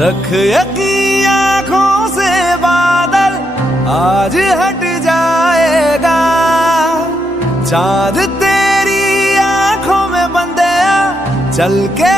रख यकीन आँखों से बादल आज हट जाएगा। चांद तेरी आँखों में बंदे चल के